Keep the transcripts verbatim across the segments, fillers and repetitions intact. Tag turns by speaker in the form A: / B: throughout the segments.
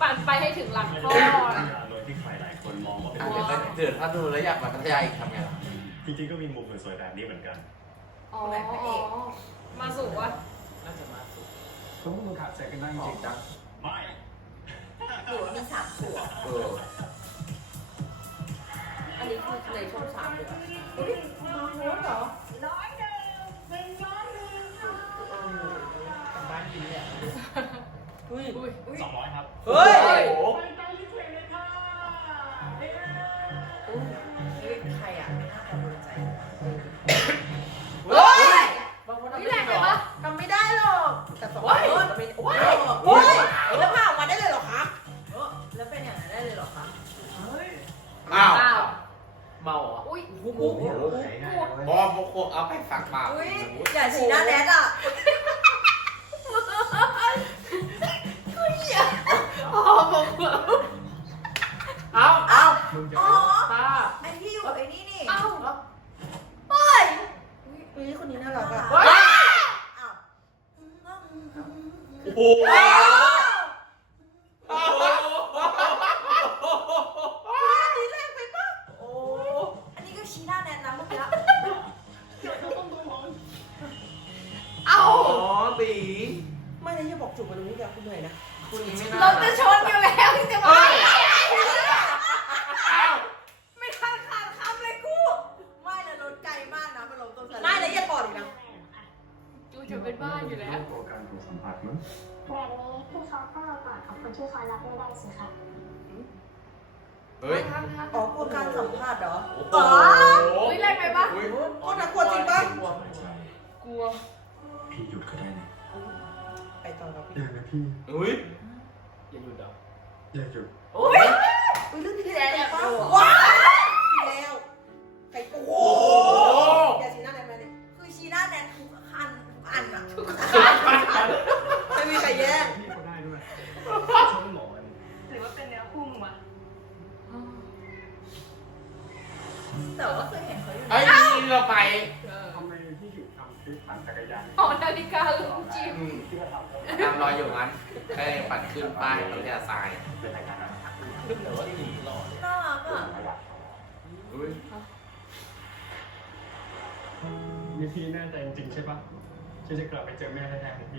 A: ปั่นไปให้ถึงหลังพ่อ
B: โดยที่ใครหลายคนมองว่าเป็น
C: เดี๋ยวถ้าเกิดถ้าดูแล้วอยากมาพัทยาอีกทำไงล่ะ
B: จริงๆก็มีมุมสวยๆแบบนี้เหมือนกัน
A: อ๋อมาสู่วะ
C: น่าจะมาสุด
D: ต้องมึงขับใส่กันได้จริงจัง
B: ไม่
E: หรือว่ามีสามขวบ
C: เออ
A: อันนี้คือในช่องสามเลย
E: อุ้ยมาโพสเหรอ
C: บ้านดีเนี่ย
E: อุ้ย
A: อุ้ย
B: สองร้อยครับ
C: เฮ้ย
E: เฮ้ยใครอ่ะไม่น่าจะรู้ใจ
C: เฮ้ย
E: บางคน
A: นี่แรงไปปะ
E: ทำไม่ได้หรอกแต่สองคนจะเป็นโอ้ยโอ้ยแล้วพาออกมาได้เลยเหรอคะเออแล้วเป็นอย่างนั้นได้เลยเหรอคะ
C: อ้าว
A: อ้าว
C: เมาเหรอ
A: อุ้ย
E: โอ้โห
C: บอมโมโคเอาไปฝักเปล่า
E: อุ้ยอย่าชี้หน้าแนทอ่ะ
A: อ๋อบอกว่า
C: เอ้าเอ้า
D: มึงจะ
E: อ๋อ
C: ป้า
E: ไอที่อยู่ไอ้นี่นี่
A: เอ้า
E: เฮ้ยอุ้ยคนนี้น่ารักอ่ะ
C: เฮ้ย
E: อ้าว
C: โอ้โห
E: อันนี้แรงไปปะ
C: โอ้
E: อันนี้ก็ชี้หน้าแนทนะเมื่อกี้
A: เอ้า
C: อ๋อตี
E: ไม่ได้จะบอกจุกมาตรงนี้เดี๋ยวคุณเหนื่อยนะ
C: คุณนี้ไม่
A: เรา
C: น่า
A: จะชนอยู่แล้วที่จะมา
E: ไม่ทันขาดคำเลยกู ไม่นะรถไกลมากนะมันลงตรงสะไม่แล้วอย่ากอดอีกนะ
A: จูจะเป็นบ้านอยู่แล้ว
D: ตัวการถูกสัมผัสมั้ง
F: แบบนี้พี่เขาก็กอดกับคนที่เขารับไม่ได้สิคะ
C: เฮ้ย
E: อ๋อกลัวการสัมผัสเหรอ
C: โอ้โห
A: อุ้ยแรงไปปะ
C: อุ้ย
E: โอ้น่ากลัวจริงปะ
A: กลัว
D: พี่หยุดก็ได้นะ
E: ไปต่อครับพี่
D: อย่านะพี่
C: อุ้ยอย่าหยุดอ่ะ
D: อย่าหยุด
C: โอ้ย
E: อุ้ยเรื่องนี้
A: แจ๊ดแอบดู
E: ว้าวแล้วใครโอ้โห
C: โอ้โห
E: อย่าชี้หน้าแนนมาดิคือชี้หน้าแนนทุกอันทุกอันอะ
A: ทุก
E: ไม่มีใครแย่ง
D: พี่เขาได้ด้วยชนหมอน
F: หรือว่าเป็นเนื้อคู่มึงวะ
E: แต่ว่าเคยเห็นเขาอยู่
C: ไอ้นี่เราไป
D: ทำไมพี่หยุดทำคลิปปั่นจักรยาน
A: อ๋อนาฬิกาลืมจิ้ม
C: อืม
D: ที่เราทำแล้ว
C: ตามรอยอยู่งั้นไอ้ปั่นขึ้นป้ายต้องจะทราย
D: เป็นรายการอะไร
C: แต่ว่าตีหล่อ
E: น่ารักอะ
C: อุ้ย
D: มีพี่แน่ใจจริงๆใช่ปะที่จะกลับไปเจอแม่แท้ๆของพี่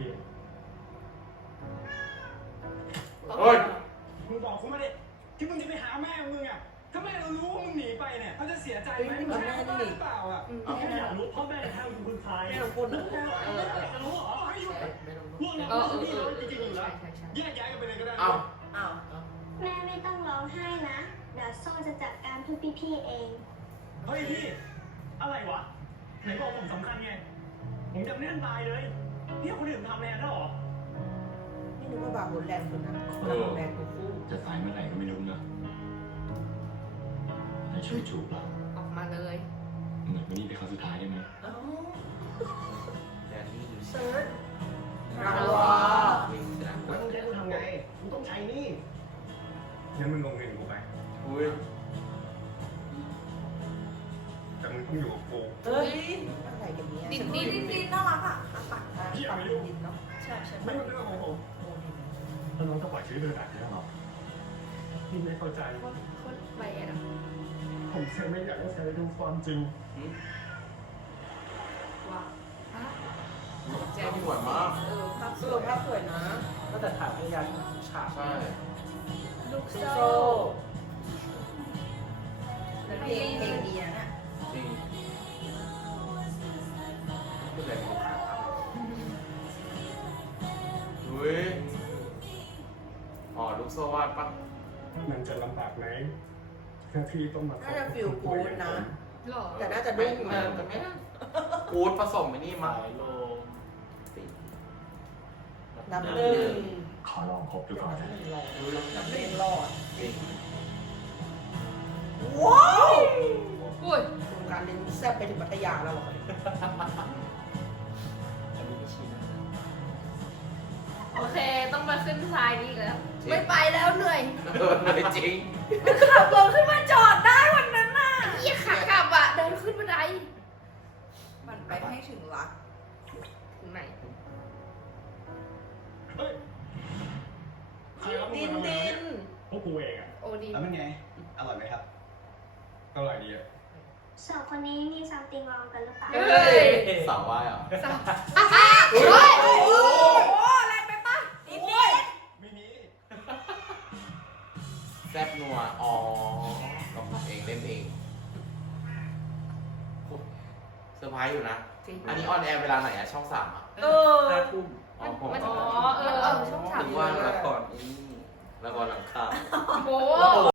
C: โอ้ย
D: มึงบอกกูมาดิที่มึงจะไปหาแม่มึงอ่ะถ้าแม่เรารู้ว่ามึงหนีไปเนี่ยเขาจะเสียใจไหมมึงแม่เขาหรือเปล่าอ่ะแค่อยากรู้พ่อแม่แท้มึงคือใคร
E: แม่ของคนอะ
D: แม่จะรู้เหรอให้หยุดพวกเรา
A: เออเออ
D: พี่
A: เอ
D: เรา
A: อ
D: จริงๆอยู่แล้ว
A: ใช่ใช่
D: แยกย้ายกันไปเลยก็ได้
C: เอ้า
E: อ้าว
F: แม่ไม่ต้องร้องไห้นะ เดี๋ยวโซ่จะจัดการทุกพี่ๆเอง
D: เฮ้ยพี่อะไรวะไหนบอกผมสำคัญไงผมจำแน่นตายเลยพี่เอาคนอื่นทำแทนแล้วเหรอ
E: นี่นึกว่าบาร์โฮสแรงสุดนะแรงทุกคู่
B: จะตายเมื่อไหร่ก็ไม่รู้นะแต่ช่วยจูบเรา
A: ออกมาเลย
B: เหมือนวันนี้เป็นครั้งสุดท้ายได้ไหม
E: อ๋อ
C: แดนนี่ดูสิ
E: เซิร์ช
C: รางวาวิ่งนะ
D: แล้วมึงจะให้กูทำไงกูต้องใช้นี่งั้นมึงลงเงินกูไป
C: อุ้ย
D: แต่มึงต้องอยู่กับกู
E: เฮ้ยอะไรกันเนี่ยดินดินดินดินน่ารักอ่ะอ่ะปักอ่ะปักดินเนาะใช่ใช่
D: ไม่เป็นเรื่องของผมแล้วน้องจะปล่อยชีวิตเป็นแบบนี้หรอพี่ไม่เข้าใจ
A: คนไปอ่ะ
D: ผมแค่ไม่อยากให้ใครดูความจริง
A: ว้าฮะ
C: แจ้งสวยมาก
A: เออภาพส
E: ส
A: ว
E: วย ยภาพสวยนะ
C: ก็แต่ถ่ายพยานฉากใช่
A: ลูก
E: โซ
A: โซ่
E: แล้วเพลงเพลงดีนะเนี่ย
C: จริงพูดอะไรไม่รู้ครับอุ้ยอ๋อลูกโซ่วาดปะ
D: มันจะลำบากไหมถ้าพี่ต้องมา
E: น่าจะฟิลกูดนะ
A: หรอ
E: แต่น่าจะดุ้ง
C: เออแต่ไม่น่ากูดผสมไปนี่มาโลติ
E: นับหนึ่ง
B: ขอลองคบดูก่อนนะ
E: นับหนึ่งรอด
C: จริง
E: ว้าว
A: อุ้ย
E: โครงการเล่นแซ่บไปถึงพัทยาแล้วเหรอ
C: อันนี้ไม่ชี้นะ
A: โอเคต้องมาขึ้นทรายนี่อีกแล้วไม่ไปแล้วเหนื่อย
C: เออเลยจริง
A: ขับรถขึ้นมาจอดได้วันนั้นน่ะยี่ขากลับอ่ะเดินขึ้นบันได
E: มันไปให้ถึงรัก
A: ถึงไหน
D: เฮ้ยใครครับ
E: ดินดิน
D: พวกกูเองอ่ะ
A: โอดี
G: แล้วมันไง อร่อยไหมครับ
D: อร่อยดีอ่ะ
F: สองคนนี้มีซัมติงรองกันหรือเปล่า
A: เฮ้ย
C: สาววายเหรอ
A: สามเฮ้ย
E: โอ้โหแรงไปปะดินดิน
D: ไม่มี
C: แซ่บนัว อ๋อเราทำเองเล่นเองโอ้เซอร์ไพรส์อยู่นะ
E: จริง
C: อันนี้ออนแอร์เวลาไหนอะช่องสามอะ
E: เออ
H: ห้าทุ่ม
C: อ๋อผม
A: มันอ๋อเออเออช่องสาม
C: ถึงว่าละครอืมละครหลังข่าว
A: โอ้